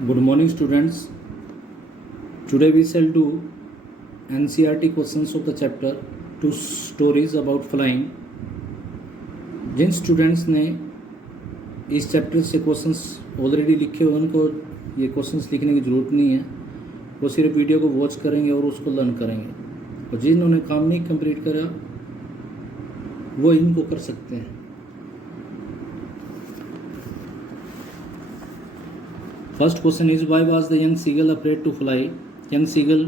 Good morning, students. Today we shall do NCERT questions of the chapter Two Stories About Flying. जिन students ने इस chapter से questions already लिखे हुए उनको ये क्वेश्चंस लिखने की ज़रूरत नहीं है, वो सिर्फ वीडियो को वॉच करेंगे और उसको लर्न करेंगे। और जिन्होंने काम नहीं कंप्लीट करा वो इनको कर सकते हैं। First question is why was the young seagull afraid to fly. Young seagull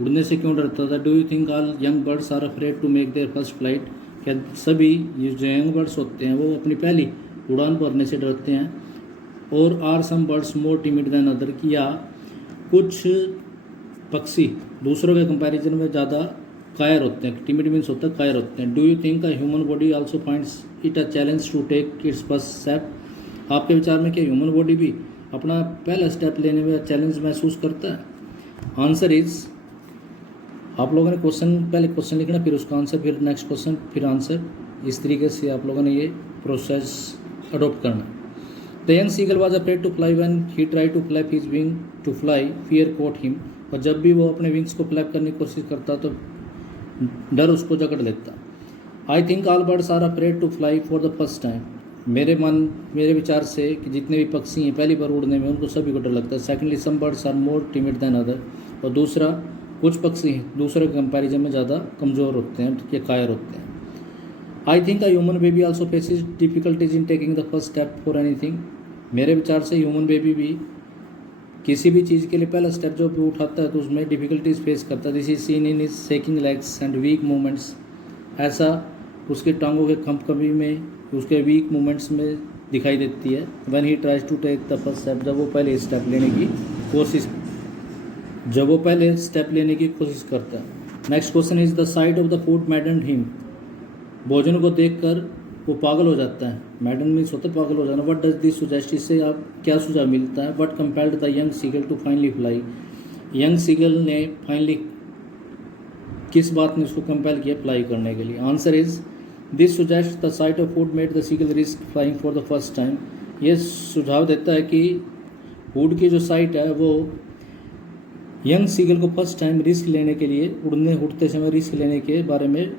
उड़ने से क्यों डरता था। Do you think all young birds are afraid to make their first flight. क्या सभी ये जो यंग बर्ड्स होते हैं वो अपनी पहली उड़ान भरने से डरते हैं। और are some birds more timid than other, या कुछ पक्षी दूसरों के कंपैरिजन में ज़्यादा कायर होते हैं। टिमिड मीन्स होता है कायर होते हैं। Do you think a human body also finds it a challenge to take its first step. आपके विचार में क्या ह्यूमन बॉडी भी अपना पहला स्टेप लेने में चैलेंज महसूस करता है। आंसर इज, आप लोगों ने पहले क्वेश्चन लिखना, फिर उसका आंसर, फिर नेक्स्ट क्वेश्चन, फिर आंसर। इस तरीके से आप लोगों ने ये प्रोसेस अडोप्ट करना। The young seagull was afraid to fly when he try to flap his wing to fly, fear caught him. और जब भी वो अपने विंग्स को फ्लैप करने की कोशिश करता तो डर उसको जकड़ लेता। I think all birds are afraid to fly for the first time. मेरे विचार से कि जितने भी पक्षी हैं पहली बार उड़ने में उनको सभी को डर लगता है। Secondly some birds are more timid than other. और दूसरा, कुछ पक्षी दूसरे के कंपैरिजन में ज़्यादा कमज़ोर होते हैं या कायर होते हैं। I think a human baby also faces difficulties in taking the first step for anything. मेरे विचार से ह्यूमन बेबी भी किसी भी चीज़ के लिए पहला स्टेप जो भी उठाता है तो उसमें डिफिकल्टीज फेस करता है। This is seen in his shaking legs and weak movements. ऐसा उसके टांगों के कंपकपी में, उसके वीक मूवमेंट्स में दिखाई देती है। When he tries to take the first step, जब वो पहले स्टेप लेने की कोशिश करता है। Next question is the sight of the food maddened him. भोजन को देखकर वो पागल हो जाता है। मैडन मीन्स होता है पागल हो जाना। व्हाट डज दिस सुजेस्ट, इससे आप क्या सुझाव मिलता है। What compelled the young seagull to finally fly. Young seagull ने फाइनली किस बात ने उसको कंपेल किया फ्लाई करने के लिए। Answer is, this suggest the sight of food made the seagull risk flying for the first time. ये सुझाव देता है कि फूड की जो साइट है वो यंग सीगल को फर्स्ट टाइम रिस्क लेने के लिए, उड़ते समय रिस्क लेने के बारे में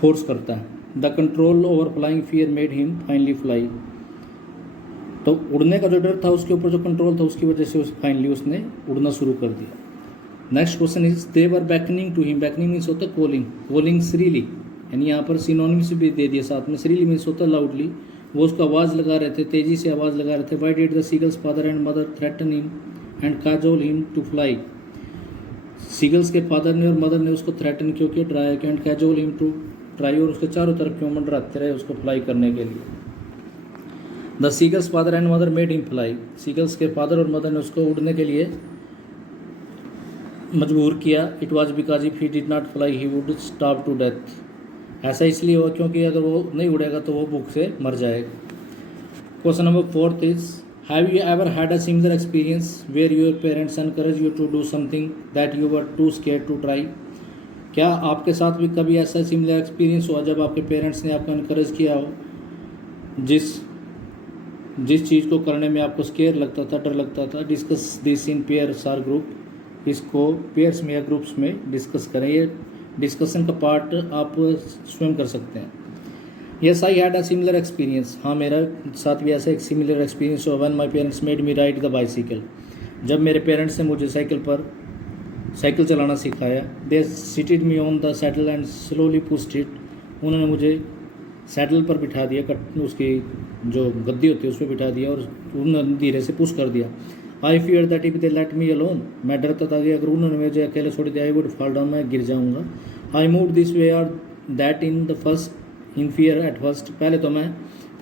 फोर्स करता है। The control over flying fear made him finally fly. तो उड़ने का जो डर था उसके ऊपर जो कंट्रोल था उसकी वजह से फाइनली उसने उड़ना शुरू कर दिया। Next question is, they were beckoning to him. Beckoning means होता है कॉलिंग, कॉलिंग श्रीली, यानी यहाँ पर सिनोनिम्स भी दे दिया साथ में। श्रीली मीन्स होता है लाउडली। वो उसको आवाज़ लगा रहे थे, तेजी से आवाज़ लगा रहे थे। Why did the seagull's father and mother threaten him and cajole him to fly. Seagulls के फादर ने और मदर ने उसको थ्रेटन क्यों किया, डराया क्यों, and cajole him to try, और उसके चारों तरफ क्यों मंडराते रहे उसको फ्लाई करने के लिए। The seagull's father and mother made him fly. Seagulls के फादर और मदर ने उसको उड़ने के लिए मजबूर किया। It was because if he did not fly he would starve to death. ऐसा इसलिए हुआ क्योंकि अगर वो नहीं उड़ेगा तो वो भूख से मर जाएगा। Question number 4 is, have you ever had a similar experience where your parents encourage you to do something that you were too scared to try. क्या आपके साथ भी कभी ऐसा सिमिलर एक्सपीरियंस हुआ जब आपके पेरेंट्स ने आपको एनकरेज किया हो, जिस चीज़ को करने में आपको स्केयर लगता था, डर लगता था। Discuss this in pairs or group. इसको पेयर्स में या ग्रुप्स में डिस्कस करें। ये डिस्कशन का पार्ट आप स्वयं कर सकते हैं। Yes I had a similar experience. हाँ, मेरा साथ भी ऐसा एक सिमिलर एक्सपीरियंस हुआ। When my parents made me ride the bicycle. जब मेरे पेरेंट्स ने मुझे साइकिल चलाना सिखाया। They seated me on the saddle and slowly pushed it. उन्होंने मुझे सैडल पर बिठा दिया, उसकी जो गद्दी होती है उस पर बिठा दिया और उन्होंने धीरे से पुश कर दिया। I fear that if they let me alone. मैं डरता था कि अगर उन्होंने मुझे अकेले छोड़ दिया आई वुड फॉल डाउन, मैं गिर जाऊंगा। आई मूव दिस वे और that in fear at first. पहले तो मैं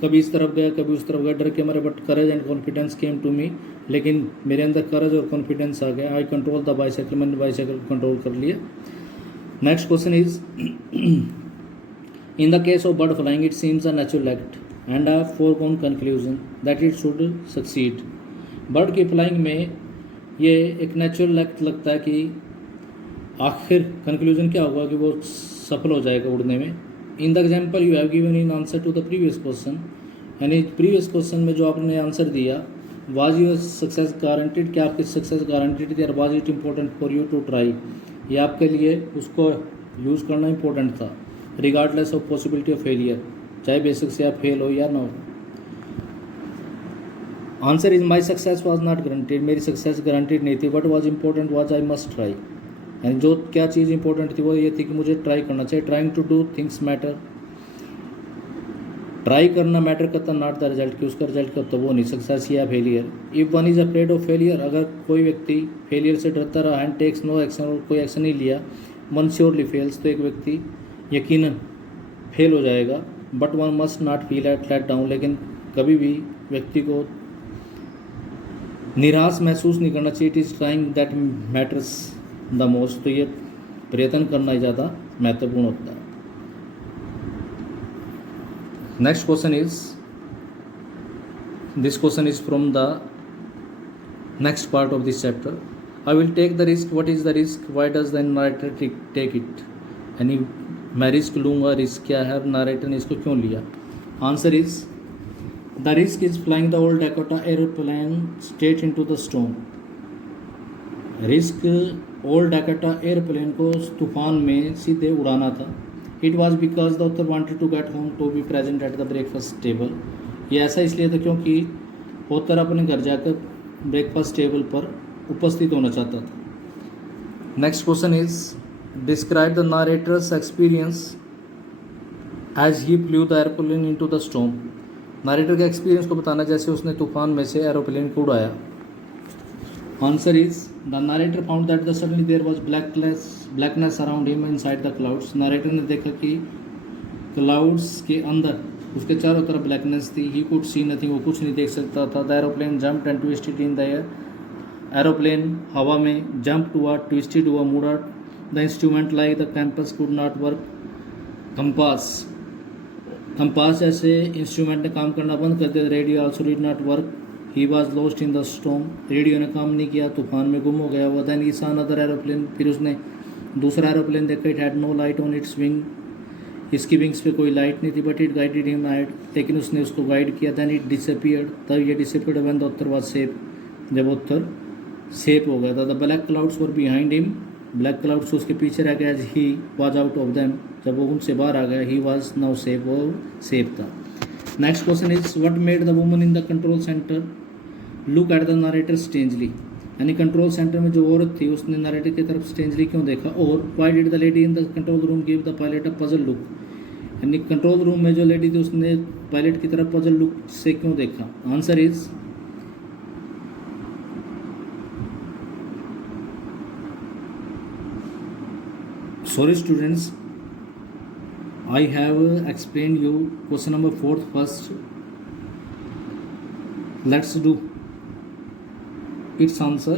कभी इस तरफ गया कभी उस तरफ गया डर के मारे, but courage and confidence came to me. लेकिन मेरे अंदर करेज और कॉन्फिडेंस आ गया। I control the bicycle. मैंने बाइसाइकिल को कंट्रोल कर लिया। Next question is, in the case of bird flying it seems a natural act and a foregone conclusion that it should succeed. Bird की flying में ये एक नेचुरल एक्ट लगता है कि आखिर कंक्लूजन क्या होगा कि वो सफल हो जाएगा उड़ने में। In the example you have given in answer to the previous question, यानी प्रीवियस क्वेश्चन में जो आपने आंसर दिया वाज योर सक्सेस गारंटीड, क्या आपकी सक्सेस गारंटीड थी, और was it important for you to try, ये आपके लिए उसको यूज़ करना इम्पोर्टेंट था, regardless of possibility of failure, चाहे बेशक से आप फेल हो या ना हो। Answer is my success was not guaranteed, मेरी सक्सेस गारंटीड नहीं थी, but was important was I must try, यानी जो क्या चीज़ इंपॉर्टेंट थी वो ये थी कि मुझे ट्राई करना चाहिए। Trying to do things matter, try करना मैटर करता, नॉट द रिजल्ट, कि उसका रिजल्ट कब तो वो नहीं, सक्सेस या failure. If one is afraid of failure, अगर कोई व्यक्ति फेलियर से डरता रहा एंड टेक्स नो एक्शन, और कोई एक्शन नहीं लिया, वन श्योरली फेल्स, तो एक व्यक्ति यकीनन फेल हो जाएगा। But one must not feel at let down, लेकिन कभी भी व्यक्ति को निराश महसूस नहीं करना चाहिए। It is trying that matters the most, तो ये प्रयत्न करना ही ज़्यादा महत्वपूर्ण होता है। Next question is, this question is from the next part of this chapter. I will take the risk, what is the risk, why does the narrator take it, यानी मैं रिस्क लूँगा, रिस्क क्या है, नरेटर ने इसको क्यों लिया। Answer is, the risk is flying the old Dakota airplane straight into the storm. Risk old Dakota airplane को तूफान में सीधे उड़ाना था। It was because the author wanted to get home to be present at the breakfast table, ये ऐसा इसलिए था क्योंकि ऑथर अपने घर जाकर ब्रेकफास्ट टेबल पर उपस्थित होना चाहता था। Next question is, describe the narrator's experience as he flew the aeroplane into the storm. Narrator के एक्सपीरियंस को बताना जैसे उसने तूफान में से एरोप्लेन को उड़ाया। Answer is, the narrator found that the suddenly there was blackness around him inside the clouds. Narrator ने देखा कि क्लाउड्स के अंदर उसके चारों तरफ ब्लैकनेस थी। ही कुड सी नथिंग, वो कुछ नहीं देख सकता था। The aeroplane jumped and twisted in the air, aeroplane हवा में जंप हुआ, ट्विस्टेड हुआ, मुड़ा। The instrument like the campus could not work, compass जैसे इंस्ट्रूमेंट ने काम करना बंद कर दिया। Radio also did not work, he was lost in the storm, radio ने काम नहीं किया, तूफान में गुम हो गया वो। Then he saw another aeroplane, फिर उसने दूसरा एरोप्लेन देखा। It had no light on its wing, इसकी विंग्स पे कोई लाइट नहीं थी। But it guided him night, लेकिन उसने उसको गाइड किया। देन इट डिसअपियर्ड, तब ये disappeared when the author was safe, जब ऑथर सेफ हो गया था। The black clouds were behind him, black clouds उसके पीछे रह गया। As he was out of them, जब वो उनसे बाहर आ गया। ही वाज नाउ सेफ, वो सेफ था। Next question is, what made the woman in the control centre look at the narrator strangely, यानी कंट्रोल सेंटर में जो औरत थी उसने नरेटर की तरफ स्ट्रेंजली क्यों देखा। और why did the lady in the control room give the pilot a puzzle look, यानी कंट्रोल रूम में जो लेडी थी उसने पायलट की तरफ पजल लुक से क्यों देखा। Answer is, sorry students, I have explained you question number 4 first. Let's do its answer.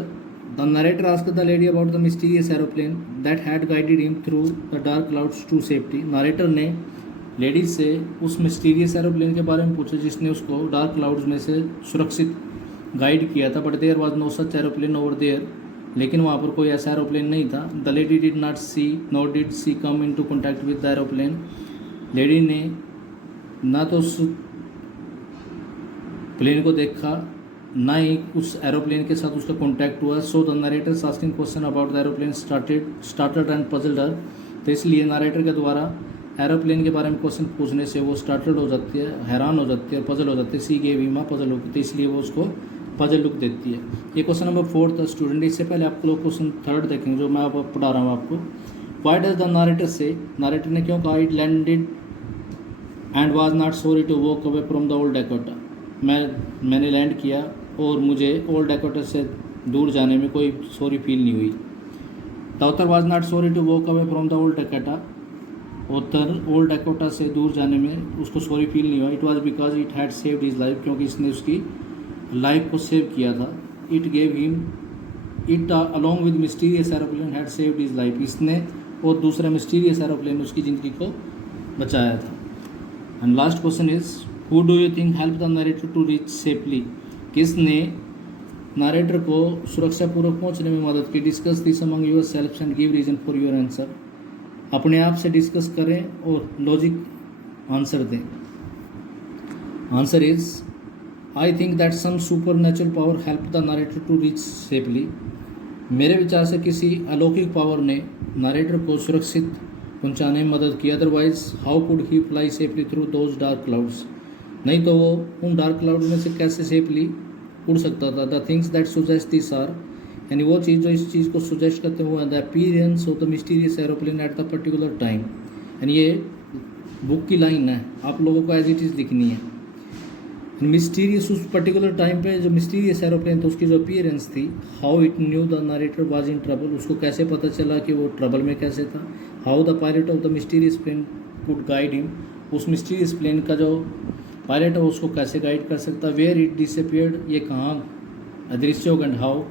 The narrator asked the lady about the mysterious aeroplane that had guided him through the dark clouds to safety. narrator ने lady से उस mysterious aeroplane के बारे में पूछा जिसने उसको dark clouds में से सुरक्षित गाइड किया था। But there was no such aeroplane over there, लेकिन वहाँ पर कोई ऐसा एरोप्लेन नहीं था। The lady did not see not did see come into contact with the aeroplane, lady ने ना तो उस प्लेन को देखा ना ही उस एरोप्लेन के साथ उसका कॉन्टैक्ट हुआ। So the narrator's asking question about the aeroplane started and puzzled her, तो इसलिए नरेटर के द्वारा एरोप्लेन के बारे में क्वेश्चन पूछने से वो स्टार्टेड हो जाती है, हैरान हो जाती है और पजल हो जाती है। सी gave him a puzzle look, तो इसलिए वो उसको पजल लुक देती है। ये क्वेश्चन नंबर 4 था स्टूडेंट। इससे पहले आप लोग क्वेश्चन 3 देखेंगे जो मैं आप पढ़ा रहा हूँ आपको। Why does the narrator say, narrator ने क्यों कहा it landed and was not sorry to walk away from the old Dakota, मैंने लैंड किया और मुझे ओल्ड डैकोटा से दूर जाने में कोई सॉरी फील नहीं हुई। The author was not sorry to walk away from the old Dakota, author old Dakota से दूर जाने में उसको सॉरी फील नहीं हुआ। It was because it had saved his life, क्योंकि इसने उसकी लाइफ को सेव किया था। It gave him it along with mysterious aeroplane had saved his life, इसने और दूसरा मिस्टीरियस एरोप्लेन उसकी ज़िंदगी को बचाया था। And last question is, who do you think help the narrator to reach safely, किसने नरेटर को सुरक्षापूर्वक पहुंचने में मदद की। Discuss this among yourself and give reason for your answer, अपने आप से डिस्कस करें और लॉजिक आंसर दें। Answer is, I think that some supernatural power help the narrator to reach safely. मेरे विचार से किसी अलौकिक पावर ने नरेटर को सुरक्षित पहुंचाने में मदद की, otherwise how could he fly safely through those dark clouds. नहीं तो वो उन डार्क क्लाउड में से कैसे सेफली उड़ सकता था। The things that suggest this are, यानी वो चीज़ जो इस चीज़ को सुजेस्ट करते हुए, the appearance of the mysterious aeroplane at the particular time. यानी ये बुक की लाइन है, आप लोगों को एज इट इज़ लिखनी है। मिस्टीरियस, उस पर्टिकुलर टाइम पे जो मिस्टीरियस एरोप्लेन था उसकी जो अपीयरेंस थी, how it new the narrator was in trouble, उसको कैसे पता चला कि वो ट्रबल में कैसे था। How the pilot of the mysterious plane could guide him, उस मिस्टीरियस प्लेन का जो पायलट है उसको कैसे गाइड कर सकता। वेयर इट डिसअपीयर्ड, ये कहाँ अदृश्य हो गया। How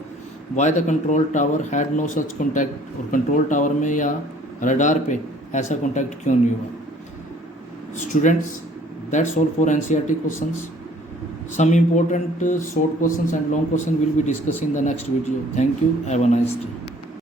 why the control tower had no such contact, और कंट्रोल टावर में या रडार पे ऐसा कॉन्टैक्ट क्यों नहीं हुआ। Students, that's all for NCERT questions. Some important short questions and long questions will be discussed in the next video. Thank you. Have a nice day.